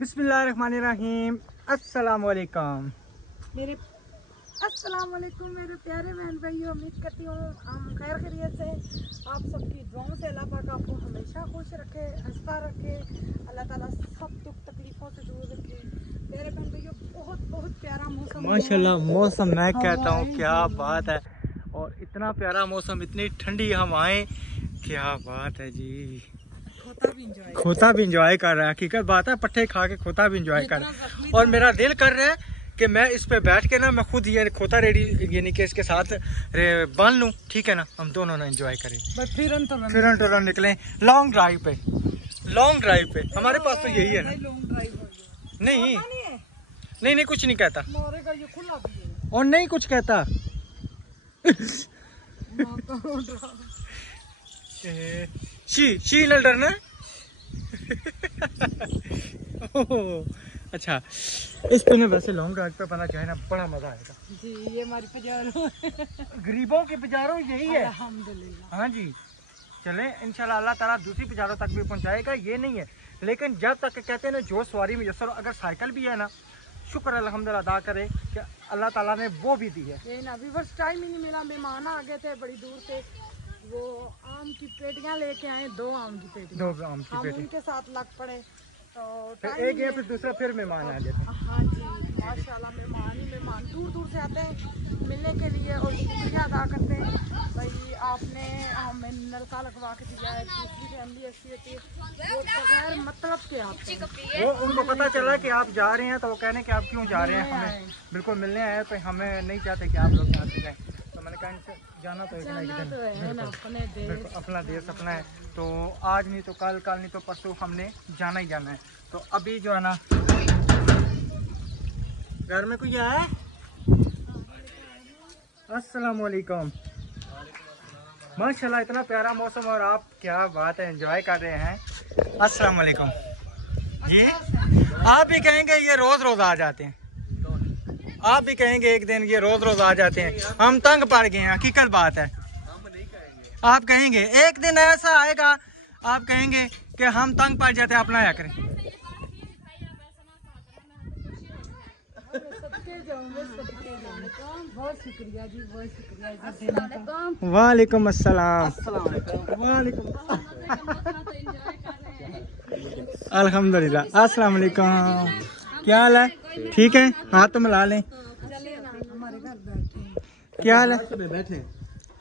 बिस्मिल्लाहिर्रहमानिर्रहीम। अस्सलाम वालेकुम मेरे प्यारे बहन भाइयों, उम्मीद करती हूँ हम खैर खैरियत से आप सबकी दुआओं से अल्लाह पाक आपको हमेशा खुश रखे, हंसता रखे, अल्लाह ताला सब दुख तकलीफों से दूर रखे। प्यारे बहन भाइयों, बहुत बहुत प्यारा मौसम माशाल्लाह। मौसम मैं कहता हूँ क्या बात है, और इतना प्यारा मौसम, इतनी ठंडी हवाएं, क्या बात है जी। खोता भी इंजॉय कर रहा है, हकीकत बात है, पट्टे खा के खोता भी इंजॉय कर रहा है। और मेरा दिल कर रहा है कि मैं इस पे बैठ के ना मैं खुद ये खोता रेडी यानी कि इसके साथ बांध लूं, ठीक है ना, हम दोनों ना एंजॉय करें, फिर टुरन निकलें लॉन्ग ड्राइव पे। हमारे पास तो यही है ना। नहीं नहीं नहीं, कुछ नहीं कहता और नहीं कुछ कहता। शी लल्डर ना। अच्छा, इस पे वैसे लॉन्ग ड्राइव पे बना चाहे ना, बड़ा मजा आएगा जी। ये हमारी पजारो गरीबों की पजारों यही है। अल्हम्दुलिल्लाह। हाँ जी, चले इंशाल्लाह अल्लाह ताला दूसरी पजारों तक भी पहुंचाएगा, ये नहीं है। लेकिन जब तक कहते हैं ना जो सवारी मुयसर, अगर साइकिल भी है ना, शुक्र अल्हम्दुलिल्लाह अदा करे कि अल्लाह ताला ने वो भी दी है। ये ना अभी बस टाइम ही नहीं मिला, मेहमान आ गए थे बड़ी दूर से, वो आम की पेटियां लेके आए, दो आम की पेटियां, हम उनके साथ लग पड़े। तो एक ये फिर दूसरा फिर मेहमान आ जाते हैं। हाँ जी, माशाल्लाह मेहमान दूर दूर से आते हैं मिलने के लिए, और शुक्रिया अदा करते हैं भाई, आपने हमें नलका लगवा के दिया है। दूसरी फैमिली ऐसी होती है वो बगैर मतलब के आते हैं, वो उनको पता चला कि आप जा रहे हैं तो वो कहने कि आप क्यों जा रहे हैं, हमें बिल्कुल मिलने आए, तो हमें नहीं चाहते कि आप लोग यहाँ से जाएँ। तो मैंने कहा इनसे जाना तो एक दिन अपना देश अपना है, तो आज नहीं तो कल, कल नहीं तो परसों हमने जाना ही जाना है। तो अभी जो है ना, घर में कोई आया है? अस्सलाम वालेकुम। माशाल्लाह इतना प्यारा मौसम, और आप क्या बात है एंजॉय कर रहे हैं। अस्सलाम वालेकुम। ये आप भी कहेंगे ये रोज रोज आ जाते हैं, आप भी कहेंगे एक दिन ये रोज रोज आ जाते हैं, हम तंग पड़ गए हैं, हकीकत बात है। आप कहेंगे एक दिन ऐसा आएगा, आप कहेंगे कि हम तंग पड़ जाते हैं, अपना या करें। बहुत शुक्रिया जी, बहुत शुक्रिया। वालेकुम अस्सलाम। वालेकुम अल्हम्दुलिल्लाह। अस्सलाम वालेकुम। क्या हाल है? ठीक है, हाथ तो मिला लें। क्या हाल है? बैठे।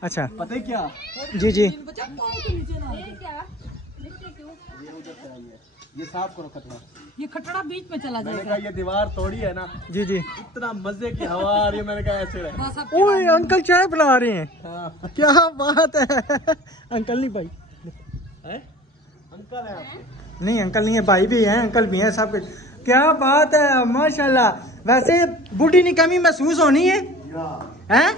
अच्छा, पता है क्या? जी जी। ये साफ करो खतरा, ये खटड़ा बीच में चला मैंने कहा ये दीवार तोड़ी है ना। जी जी। इतना मजे की हवा आ रही है, मैंने कहा ऐसे रहे। ओए अंकल चाय बना रहे हैं। हाँ। क्या बात है। अंकल नहीं भाई है? अंकल है आपके? नहीं, अंकल नहीं है, भाई भी हैं, अंकल भी हैं, सब कुछ। क्या बात है माशाल्लाह। वैसे बूढ़ी की कमी महसूस होनी है, हैं?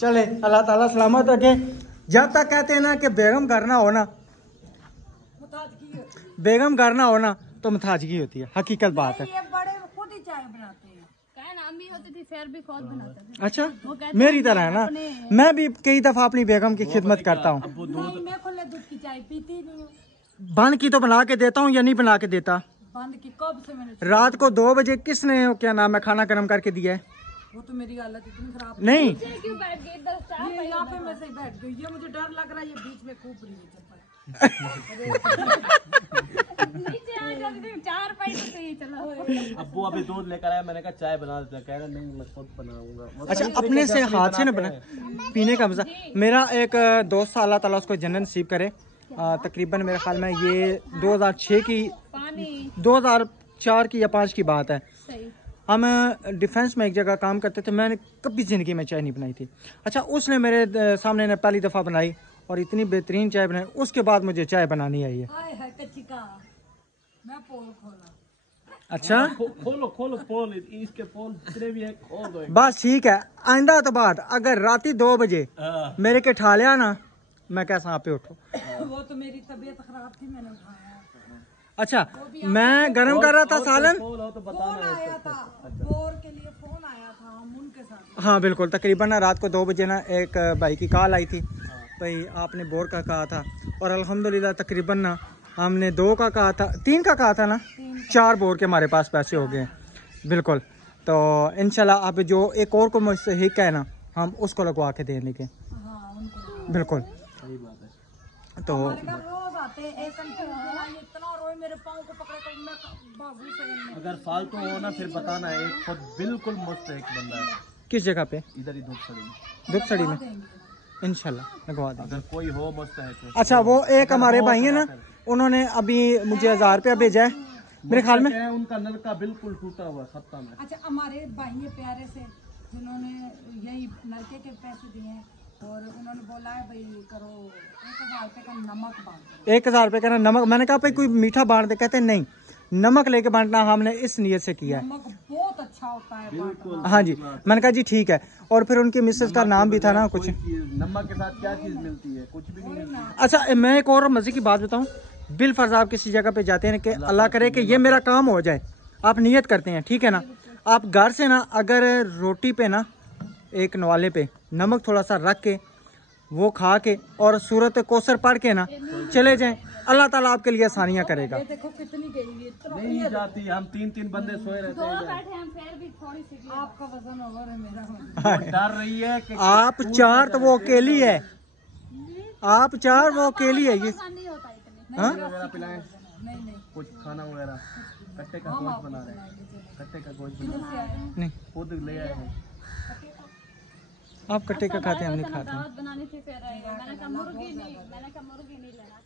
चले अल्लाह ताला सलामत रखे। जब तक कहते हैं ना कि बेगम घर ना होना, बेगम घर ना होना तो मुताजगी होती है, हकीकत बात है। ये बड़े खुद ही चाय बनाते हैं, अम्मी होती थी फिर भी खुद बनाते थे। अच्छा, मेरी तरह है ना, मैं भी कई दफा अपनी बेगम की खिदमत करता हूँ। मैं खुले दूध की चाय पीती नहीं हूँ। बंद की तो बना के देता हूँ या नहीं बना के देता। बंद की कब से मैंने, रात को 2 बजे किसने क्या नाम है खाना गर्म करके दिया है? वो तो मेरी हालत इतनी खराब नहीं, क्यों बैठ गई? ये यहाँ पे मैं सही बैठ गई, ये मुझे डर लग रहा है, ये बीच में खूब रही है चप्पल। नीचे आ जाती, 4 पैसे से ही चला। अब्बू अभी दूध लेकर आया, मैंने कहा चाय बना देता, कह रहा नहीं मैं खुद बनाऊंगा। अच्छा, अपने से हाथ से न बना पीने का मजा। मेरा एक दोस्त था, अल्लाह ताला उसको जन्नत नसीब करे, तकरीबन मेरे ख्याल में ये 2006 की, 2004 की या 5 की बात है। हम डिफेंस में एक जगह काम करते थे, मैंने कभी ज़िंदगी में चाय नहीं बनाई थी। अच्छा, उसने मेरे सामने ने पहली दफ़ा बनाई और इतनी बेहतरीन चाय बनाई, उसके बाद मुझे चाय बनानी आई है। मैं पोल खोला। अच्छा, खोलो खोलो पोल, इसके पोल जितने भी है खोल दो। बस ठीक है, आइंदा तो बात अगर राती 2 बजे मेरे के ठा लिया ना, मैं कैसा आप पे उठो। वो तो मेरी तबीयत खराब थी, मैंने उठाया। अच्छा, मैं गरम कर रहा था सालन। फोन आया था, बोर के लिए फोन आया था, हम उनके साथ। हाँ बिल्कुल, तकरीबन रात को 2 बजे ना एक भाई की कॉल आई थी भाई आपने बोर का कहा था और अल्हम्दुलिल्लाह तकरीबन ना हमने 2 का कहा था, 3 का कहा था ना, 4 बोर के हमारे पास पैसे हो गए। बिल्कुल, तो इंशाल्लाह अब जो एक और को मुझसे हिक है ना, हम उसको लगवा के देने के। बिल्कुल, सही बात है। तो रोज आते एक इतना रोए मेरे पाँव को पकड़े कर मैं बाबू से अगर फालतू हो ना फिर बताना, एक खुद बिल्कुल मस्त एक बंदा है। किस जगह पे? इधर ही धूप सड़ी में। दुपसड़ी में इंशाल्लाह लगवा देंगे। अगर कोई हो मस्त है तो। अच्छा, वो एक हमारे भाई है ना, उन्होंने अभी मुझे 1000 रुपया भेजा है मेरे ख्याल में। उनका नलका बिल्कुल टूटा हुआ खत्म है। अच्छा, हमारे भाई है प्यारे से जिन्होंने यही नलके के पैसे दिए हैं और उन्होंने बोला है भाई करो 1000 रुपये का नमक बांट। 1000 रुपये का नमक, मैंने कहा भाई कोई मीठा बांट दे, कहते नहीं नमक लेके बांटना हमने इस नियत से किया है। नमक बहुत अच्छा होता है बिल्कुल। हाँ जी, मैंने कहा जी ठीक है। और फिर उनकी मिसेस का नाम भी था ना कुछ। नमक के साथ क्या चीज मिलती है? कुछ भी नहीं मिलती। अच्छा, मैं एक और मजे की बात बताऊं, बिल फर्ज आप किसी जगह पे जाते हैं कि अल्लाह करे कि ये मेरा काम हो जाए, आप नियत करते हैं, ठीक है ना, आप घर से ना अगर रोटी पे ना एक नवाले पे नमक थोड़ा सा रख के वो खा के और सूरत कौसर पढ़ के ना चले जाएं, अल्लाह ताला आपके लिए आसानियां करेगा। देखो कितनी गई हुई है। नहीं जाती, हम 3-3 बंदे सोए रहते हैं। बैठे हम फिर भी थोड़ी सी आपका वजन ओवर है, मेरा वजन। वो डर रही है कि आप 4 तो वो अकेली है, आप 4 वो अकेली है। ये नहीं होता इतनी। हाँ? वगैरह पिलाएं, नहीं नहीं, कुछ खाना वगैरह। कट्टे का गोश्त बना रहे हैं, कट्टे का गोश्त बना रहे हैं। नहीं, खुद ले आए हैं। आप कट्टे का खाते हैं, हम नहीं खाते हैं। दावत बनानी थी फिर मैंने कहा मुर्गी नहीं लेना।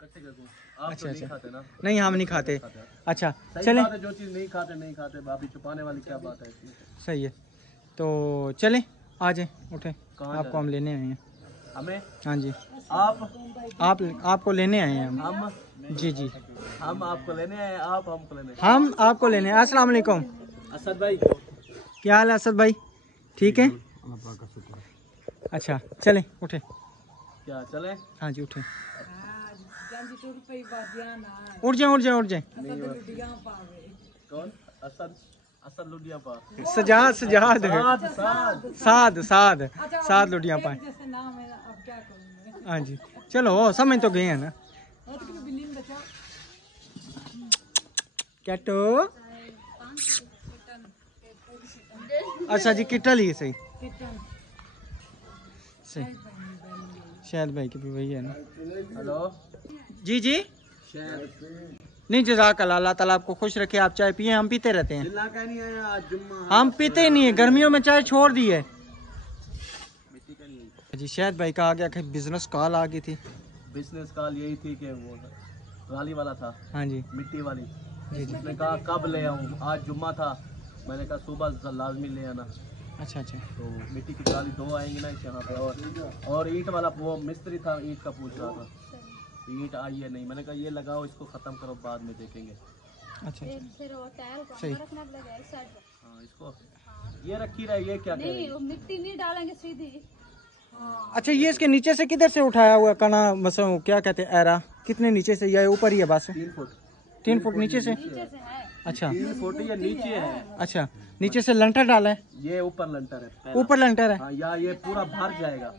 कट्टे का गोश्त आप तो अच्छा, नहीं अच्छा। खाते ना? नहीं, हम नहीं खाते। अच्छा सही चलें, बात है, जो चीज नहीं खाते नहीं खाते, अभी छुपाने वाली क्या बात है इसमें? सही है। तो चलें, आ जाएं, उठें, कहाँ आपको हम लेने आए हैं। हमें हाँ जी, आप आपको लेने आए हैं हम। हम जी जी, हम आपको लेने आए, आप हमको लेने आए। हम आपको लेने आए। अस्सलाम वालेकुम, असद भाई क्या हाल है असद भाई? ठीक है, अच्छा चलें, उठे। क्या चले? हाँ जी, उठे, रुपये बाजिया ना उठ जाए, उठ जाए, उठ जाए। लुटियां पावे। कौन? असद? असद लुडिया पा। सजाद, सजाद, साद साद, साद, साद लुटियां पाए। जैसे नाम है, अब क्या करूँ मैं। हाँ जी, चलो समझ तो गए हैं ना। और तो बिल्ली में बचा कैटो, अच्छा जी, किटल ही सही किचन। सही, शायद भाई की भी वही है ना। हेलो जी जी, शायद नहीं जज़ाक अल्लाह, अल्लाह ताला आपको खुश रखे। आप चाय पिए, हम पीते रहते हैं। जिला का नहीं आया आज जुम्मा। हम पीते ही नहीं है, गर्मियों में चाय छोड़ दी है मिट्टी का नहीं आई। जी। शायद भाई का आ गया कि बिजनेस कॉल आ गई थी। बिजनेस कॉल यही थी कि वो राली वाला था, हाँ जी, मिट्टी वाली। जी जी, उसने कहा कब ले आऊँ, आज जुम्मा था। मैंने कहा सुबह लाजमी ले आना। अच्छा अच्छा, तो मिट्टी की ट्राली 2 आएंगी ना यहाँ पे। और ईंट वाला वो मिस्त्री था, ईंट का पूछ रहा था, ईंट आई है नहीं। मैंने कहा ये लगाओ, इसको ख़त्म करो, बाद में देखेंगे। अच्छा अच्छा, फिर वो टायर को सही। रखना पड़ेगा इस साइड पे। हाँ, इसको ये रखी रहे, ये क्या नहीं करें? वो मिट्टी नहीं डालेंगे सीधी। अच्छा ये इसके नीचे से किधर से उठाया हुआ कना, बस वो क्या कहते हैं, एरा कितने नीचे से, या ऊपर ही है बस? 3 फुट। 3 फुट नीचे से। नीचे से है। अच्छा 3 फुट ये नीचे है। अच्छा, नीचे से लंटर डाला है, ये ऊपर लंटर है पहला। ऊपर लंटर है। हाँ, या ये पूरा भर जाएगा।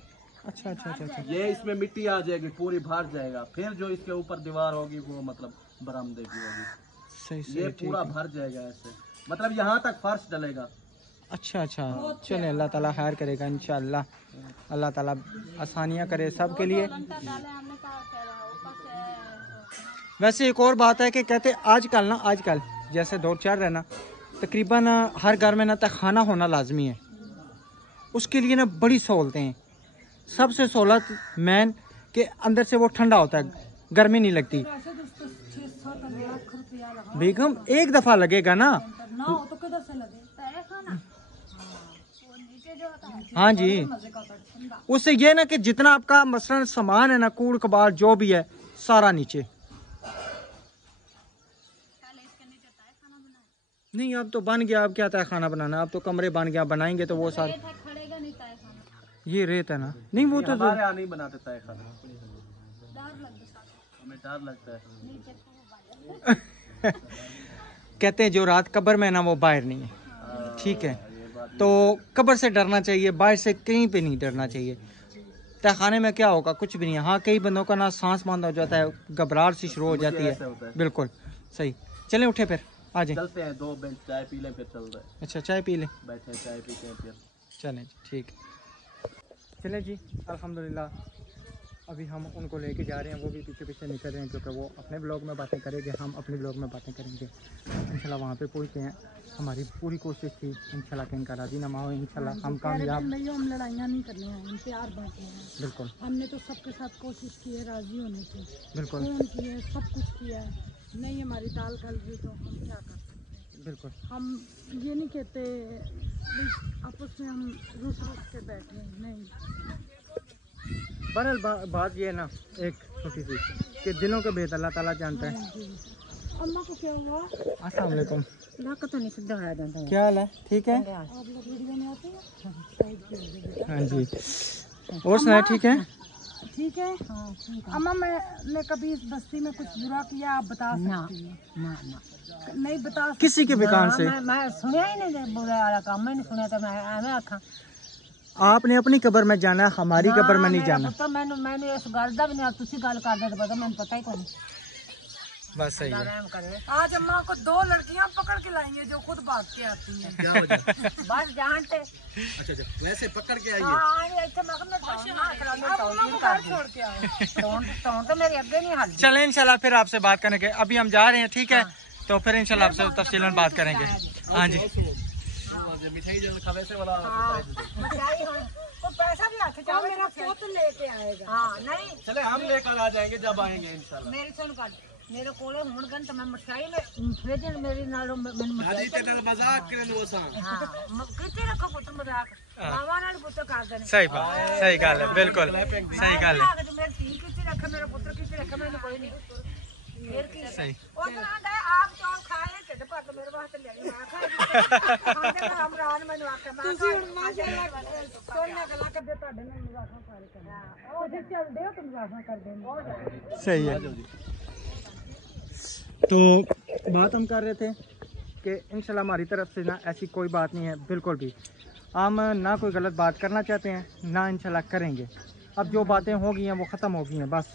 अच्छा अच्छा अच्छा अच्छा, ये इसमें मिट्टी आ जाएगी, पूरी भर जाएगा। फिर जो इसके ऊपर दीवार होगी वो मतलब बरामदे की होगी। सही ये सही, ठीक पूरा है। भर जाएगा ऐसे, मतलब यहाँ तक फर्श डलेगा। अच्छा अच्छा, चले, अल्लाह ताला खैर करेगा इंशाअल्लाह। अल्लाह ताला आसानियाँ करे सब के लिए। लंटा डाले हमने कहा फिर ऊपर से। वैसे एक और बात है कि कहते आजकल ना, आजकल जैसे दौर चल रहा है ना, तकरीबन हर घर में ना तहखाना होना लाजमी है। उसके लिए ना बड़ी सहूलतें हैं। सबसे सहूलत मैन के अंदर से वो ठंडा होता है, गर्मी नहीं लगती। ऐसे तो 6-7 लाख रुपया लगा बेगम एक दफा लगेगा ना। ना हो तो किधर से लगे। तय खाना वो नीचे जो होता है। हाँ जी, मजे का होता है ठंडा। उससे ये ना कि जितना आपका मसलन सामान है ना, कूड़ कबाड़ जो भी है, सारा नीचे। पहले इसके नीचे तय खाना बनाए। नहीं अब तो बन गया, अब क्या था खाना बनाना, अब तो कमरे बन गया, बनाएंगे तो वो सारे। रेत है, खड़ेगा नहीं तय खाना। ये रेत है ना, नहीं वो तो हमारे यहाँ नहीं बनाते तय खाना, डर लगता है हमें डर लगता है। नीचे खूब बाजा। कहते हैं जो रात कब्र में है ना वो बाहर नहीं है, ठीक है। तो कब्र से डरना चाहिए, बाहर से कहीं पे नहीं डरना चाहिए। तहखाने में क्या होगा, कुछ भी नहीं है। हाँ कई बंदों का ना सांस बंद हो जाता है, घबराहट सी शुरू हो जाती ऐसा होता है। है। बिल्कुल सही। चलें उठे फिर आ जाए। चलते हैं, 2 बेंच चाय पी लें फिर चल रहे हैं। अच्छा चाय पी लें, बैठे हैं, चाय पीते हैं फिर। चलें जी ठीक है। चलें जी अल्हम्दुलिल्लाह अभी हम उनको लेके जा रहे हैं, वो भी पीछे पीछे निकल रहे हैं क्योंकि वो अपने ब्लॉग में बातें करेंगे, हम अपने ब्लॉग में बातें करेंगे। इंशाल्लाह वहाँ पे पहुँचते हैं। हमारी पूरी कोशिश थी इंशाल्लाह कि इनका राजीनामा हो, इंशाल्लाह हम कामयाब। हम लड़ाइयाँ नहीं करने हैं, हम प्यार बांटने हैं। बिल्कुल हमने तो सबके साथ कोशिश की है राजी होने की, बिल्कुल फोन किए, सब कुछ किया है, नहीं हमारी दाल गल रही तो हम क्या कर सकते हैं। बिल्कुल हम ये नहीं कहते भाई आपस में हम रुस के बैठे हैं, नहीं। बहरहाल बात ये है ना एक छोटी सी कि दिलों के भेद अल्लाह ताला जानता है। जी अम्मा को क्या हुआ? अस्सलाम वालेकुम, लाका तो नहीं सीधा आया जाता है। क्या हाल है? ठीक है आप लोग वीडियो में आते हैं? हाँ जी, और सुनाए ठीक है? ठीक है हाँ ठीक है। अम्मा मैंने कभी इस बस्ती में कुछ बुरा किया आप बता सकती हैं? ना नहीं बता सकती। किसी के भी कान से मैं सुनिया ही नहीं बुरा वाला काम, मैं नहीं सुना तो मैं आखा आपने अपनी कब्र में जाना, हमारी कब्र में नहीं जाना। तो मैंने इस गल का भी नहीं, तुसी गल कर दे तो पता मैंने पता ही कोई। बस सही है। आज अम्मा को 2 लड़कियां पकड़ के लाएंगे जो खुद भाग के आती हैं। क्या वजह? बस जानते। अच्छा अच्छा, वैसे पकड़ के आइए। हाँ ऐसे मैं छोड़ के आओ तो मेरे अगे नहीं हाल। चलें इंशाल्लाह फिर आपसे बात करेंगे, अभी हम जा रहे हैं ठीक है, तो फिर इंशाल्लाह आपसे तफसीलन बात करेंगे। हाँ जी मिठाई जो खा वैसे वाला तो पैसा भी आके जाओ, मेरा पुत्र लेके आएगा। हाँ नहीं चले हम लेकर आ जाएंगे जब आएंगे इंशाल्लाह। मेरी सुन कर मेरे कोले होणगन तो मैं मिठाई में भेजन मेरी नालों मैंने मिठाई तेरा मजाक करन वो सा। हां किते रखो पुत्र मजाक मावा नाल पुत्र कर देने। सही बात, सही गल है, बिल्कुल सही गल है। मेरी धी किते रखे, मेरा पुत्र किते रखे, मैंने कोई नहीं फिर की सही। ओ तो आंदा आप तो खाए ढिड भर के मेरे वास्ते ले आई, मैं खा खांदे मैं हमरान मैंने आखे मैं ਤੁਸੀਂ ਹੁਣ ਮਾਸ਼ਾਅੱਲਾ ਸੋਹਣਾ ਗੱਲਾਂ ਕਰਦੇ ਤੁਹਾਡੇ ਨਾਲ ਮਜ਼ਾਕਾਂ ਸਾਰੇ ਕਰਦੇ ਉਹ ਜੇ ਚੱਲਦੇ ਹੋ ਤੁਮ ਮਜ਼ਾਕਾਂ ਕਰਦੇ ਨੇ। सही है। तो बात हम कर रहे थे कि इंशाल्लाह हमारी तरफ से ना ऐसी कोई बात नहीं है बिल्कुल भी, हम ना कोई गलत बात करना चाहते हैं ना इंशाल्लाह करेंगे। अब जो बातें हो गई हैं वो ख़त्म हो गई हैं, बस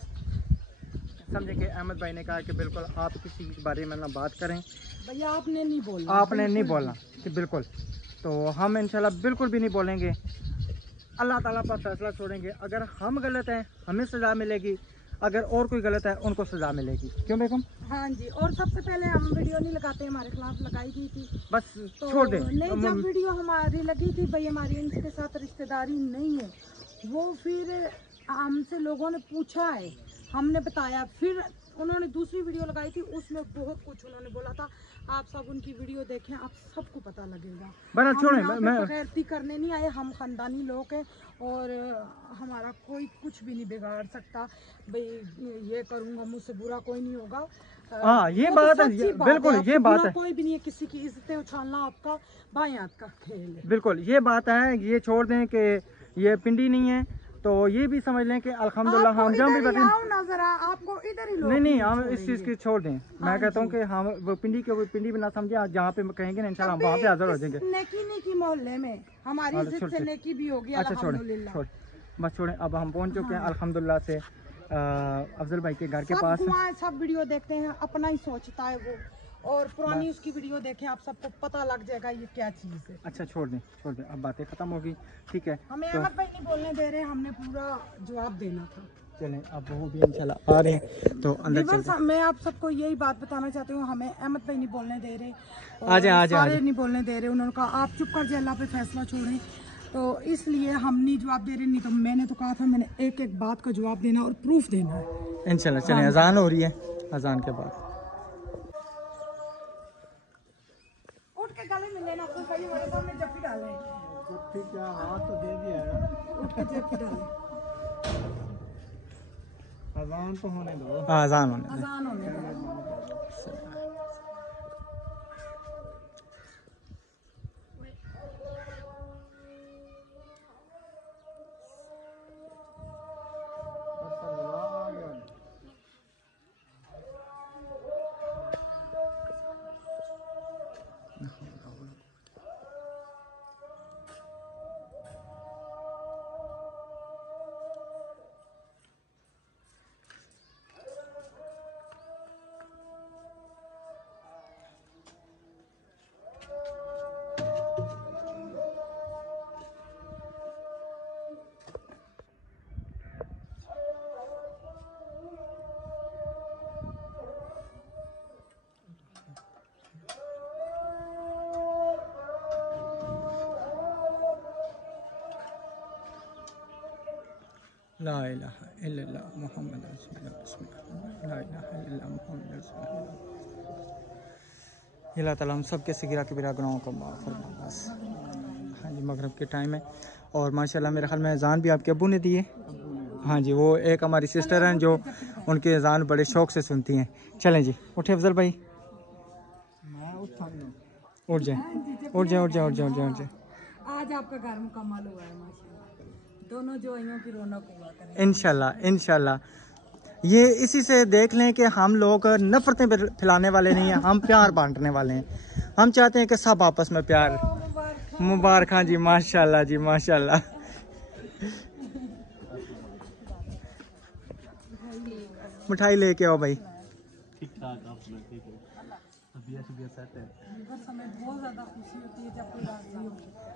समझे कि अहमद भाई ने कहा कि बिल्कुल आप किसी के बारे में ना बात करें। भैया आपने नहीं बोलना, आपने नहीं बोलना कि बिल्कुल, तो हम इंशाल्लाह बिल्कुल भी नहीं बोलेंगे। अल्लाह ताला पर फैसला छोड़ेंगे। अगर हम गलत हैं हमें सज़ा मिलेगी, अगर और कोई गलत है उनको सज़ा मिलेगी। क्यों बेगम? हाँ जी। और सबसे पहले हम वीडियो नहीं लगाते, हमारे खिलाफ लगाई गई थी, बस तो छोड़ दें। नहीं जब वीडियो हमारी लगी थी भाई हमारी इनके साथ रिश्तेदारी नहीं है, वो फिर हमसे लोगों ने पूछा है, हमने बताया, फिर उन्होंने दूसरी वीडियो लगाई थी उसमें बहुत कुछ उन्होंने बोला था। आप सब उनकी वीडियो देखें, आप सबको पता लगेगा। बस छोड़ें, मैं गैरती करने नहीं आए, हम खानदानी लोग हैं और हमारा कोई कुछ भी नहीं बिगाड़ सकता। भाई ये करूँगा मुझसे बुरा कोई नहीं होगा। हाँ ये बात है, बिल्कुल ये बात है। कोई भी नहीं है, किसी की इज्जतें उछालना आपका बायात का खेल है। बिल्कुल ये बात है, ये छोड़ दें कि ये पिंडी नहीं है, तो ये भी समझ लें कि अल्हम्दुलिल्लाह हम जब भी आपको इधर ही नहीं हम इस चीज़ की छोड़ दें। मैं कहता हूँ कि हम वो पिंडी के पिंडी भी ना समझे, जहाँ पे कहेंगे ना इंशाल्लाह वहाँ पे हाजिर हो जाएंगे। नेकी नहीं की मोहल्ले में हमारी इज्जत से नेकी भी होगी। अच्छा छोड़ें, बस छोड़ें। अब हम पहुँच चुके हैं अल्हम्दुलिल्लाह से अफजल भाई के घर के पास। सब वीडियो देखते हैं, अपना ही सोचता है वो, और पुरानी उसकी वीडियो देखें, आप सबको पता लग जाएगा ये क्या चीज़ है। अच्छा छोड़ दें, अब बातें ख़त्म होगी ठीक है। हमें अहमद भाई नहीं बोलने दे रहे, हमने पूरा जवाब देना था। चलें अब वो भी इंशाल्लाह आ रहे हैं तो अंदर चलते हैं। मैं आप सबको यही बात बताना चाहती हूँ, हमें अहमद भाई नहीं बोलने दे रहे, सारे नहीं बोलने दे रहे। उन्होंने कहा आप चुप कर जाए, अल्लाह पे फैसला छोड़ें, तो इसलिए हम नहीं जवाब दे रहे। नहीं तो मैंने तो कहा था मैंने एक एक बात का जवाब देना और प्रूफ देना है इंशाल्लाह। चलें अजान हो रही है, अजान के बाद उठ के गले मिले ना, तो सही हमारे सामने जफ्फी डाले, जफ्फी क्या हाथ तो दे दिया है, उठ के जफ्फी डाले। अजान तो होने दो, अजान होने दो। अजान होने दो। ला इलाहा इल्लल्लाह मुहम्मद रसूलुल्लाह बिस्मिल्लाह ला इलाहा इल्लल्लाह मुहम्मद रसूलुल्लाह। अल्लाह ताला हम सब के सगीरा कबीरा गुनाहों को माफ़ फरमाए बस। हाँ जी, मगरिब के टाइम है और माशाल्लाह मेरे ख्याल में अज़ान भी आपके अब्बू ने दी है। हाँ जी, वो एक हमारी सिस्टर हैं जो उनकी अज़ान बड़े शौक़ से सुनती हैं। चलें जी, उठे अफजल भाई, उठ जाए उठ जाए उठ जाए उठ जाए उठ जाए उठ जाए। आज आपका घर मुकम्मल हुआ है माशाल्लाह, दोनों जोइयों की रौनक हुआ करें इंशाल्लाह इंशाल्लाह। ये इसी से देख लें कि हम लोग नफ़रतें फैलाने वाले नहीं हैं, हम प्यार बांटने वाले हैं। हम चाहते हैं कि सब आपस में प्यार। मुबारक हाँ जी, माशाल्लाह जी माशाल्लाह। मिठाई लेके आओ भाई। ठीक ठाक आप सुनाओ, ठीक है, तबीयत सेट है। हमें बहुत ज़्यादा खुशी होती है जब कोई राज़ी हो।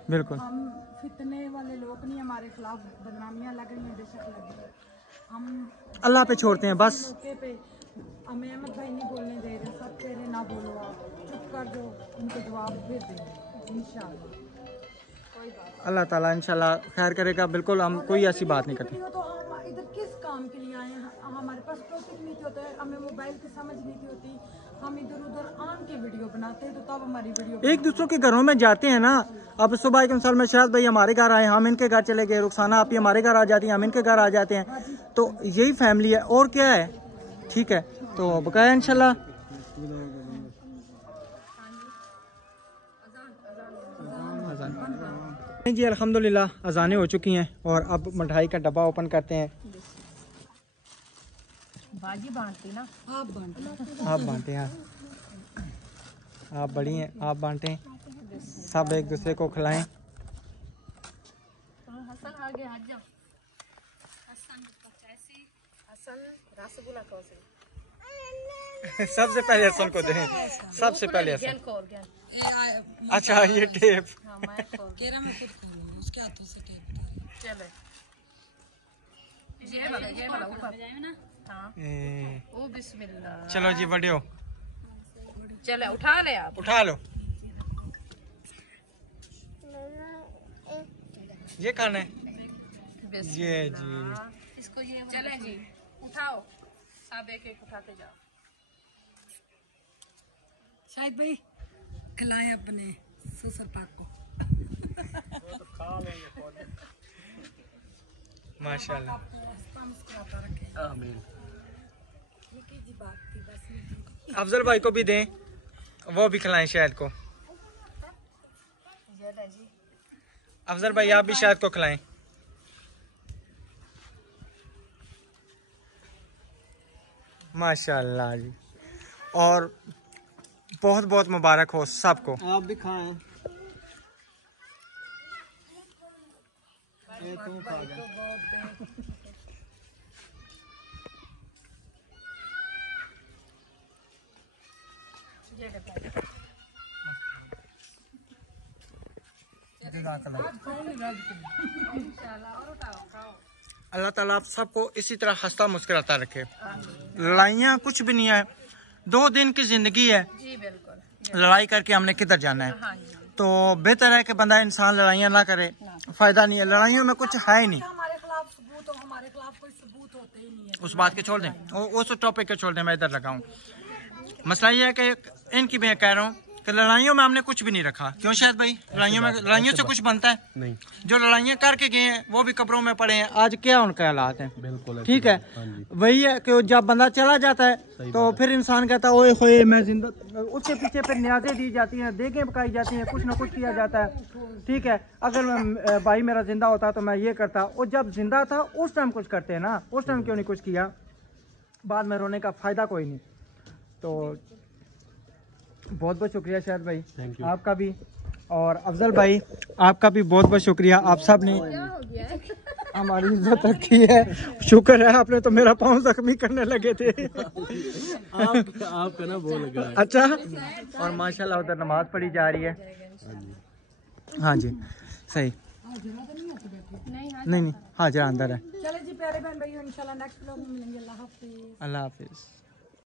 बिल्कुल, हम फितने वाले लोग नहीं, हमारे खिलाफ बदनामियाँ लग रही हैं, बेशक लग रही हैं, हम अल्लाह पे छोड़ते हैं बस। मौके पे हमें अहमद भाई नहीं बोलने दे रहे, सब कह रहे ना बोलो, आप चुप कर दो, उनको जवाब भेज देंगे इंशाल्लाह। कोई बात अल्लाह ताला इंशाल्लाह खैर करेगा। बिल्कुल, हम कोई ऐसी बात नहीं करते। वीडियो तो हम इधर किस काम के लिए आए हैं, हमारे पास टॉपिक नहीं होता है, हमें मोबाइल की समझ नहीं होती, हम इधर उधर आन के वीडियो बनाते हैं, तो तब हमारी वीडियो एक दूसरों के घरों में जाते हैं ना। अब सुबह के साल में शायद भाई हमारे घर आए, हम इनके घर चले गए, रुखसाना आप ही हमारे घर आ जाती हैं, हम इनके घर आ जाते हैं, तो यही फैमिली है और क्या है। ठीक है, तो बकाया इंशाल्लाह। जी अल्हम्दुलिल्लाह अजानें हो चुकी हैं और अब मिठाई का डब्बा ओपन करते हैं। बाजी बांटती ना, आप बांटते हैं, आप बड़ी हैं, आप बांटें, सब एक दूसरे को खिलाएं। सबसे पहले हसन को दें, सबसे पहले हसन। अच्छा ये टेप चलो जी बड़े हो, चले उठा ले, आप उठा लो। ये खाना है ये जी। इसको ये चले जी, उठाओ, सब एक एक उठाते जाओ। शायद भाई खिलाएं अपने ससुर पाक को। माशाल्लाह, आमीन। अफजल भाई को भी दें, वो भी खिलाएं शायद को। अफजल भाई आप भी शायद को खिलाएं। माशाल्लाह जी, और बहुत बहुत मुबारक हो सबको। आप भी खाएं। अल्लाह ताला आप सबको इसी तरह हंसता मुस्कुराता रखे। लड़ाइयाँ कुछ भी नहीं है, 2 दिन की जिंदगी है, लड़ाई करके हमने किधर जाना है। तो बेहतर है कि बंदा इंसान लड़ाइयाँ ना करे, फायदा नहीं है, लड़ाइयों में कुछ है ही नहीं। हमारे खिलाफ सबूत हो, हमारे खिलाफ कोई सबूत होते ही नहीं है। उस बात के छोड़ दें, उस टॉपिक के छोड़ दें, मैं इधर लगाऊं। मसला ये है कि इनकी मैं कह रहा हूँ कि लड़ाइयों में हमने कुछ भी नहीं रखा। क्यों शायद भाई, लड़ाइयों से कुछ बनता है नहीं। जो लड़ाइयाँ करके गए हैं वो भी कब्रों में पड़े हैं, आज क्या उनके हालात हैं। बिल्कुल ठीक है, वही है कि जब बंदा चला जाता है तो फिर इंसान कहता है ओए होए मैं जिंदा, उसके पीछे फिर न्याज़ें दी जाती हैं, देखें पकाई जाती हैं, कुछ ना कुछ किया जाता है। ठीक है, अगर भाई मेरा जिंदा होता तो मैं ये करता, और जब जिंदा था उस टाइम कुछ करते हैं ना, उस टाइम क्यों नहीं कुछ किया, बाद में रोने का फायदा कोई नहीं। तो बहुत बहुत शुक्रिया शायद भाई आपका भी, और अफजल भाई आपका भी बहुत बहुत शुक्रिया। आप सब ने हमारी इज्जत रखी है, शुक्र है आपने तो मेरा पाँव जख्मी करने लगे थे। आपका ना वो लगा है। अच्छा, और माशाल्लाह उधर नमाज पढ़ी जा रही है। हाँ जी सही, नहीं हाँ जरा अंदर है। चले जी प्यारे बहन भाइयों, इंशाल्लाह नेक्स्ट व्लॉग में मिलेंगे। अल्लाह हाफिज। अल्लाह हाफिज।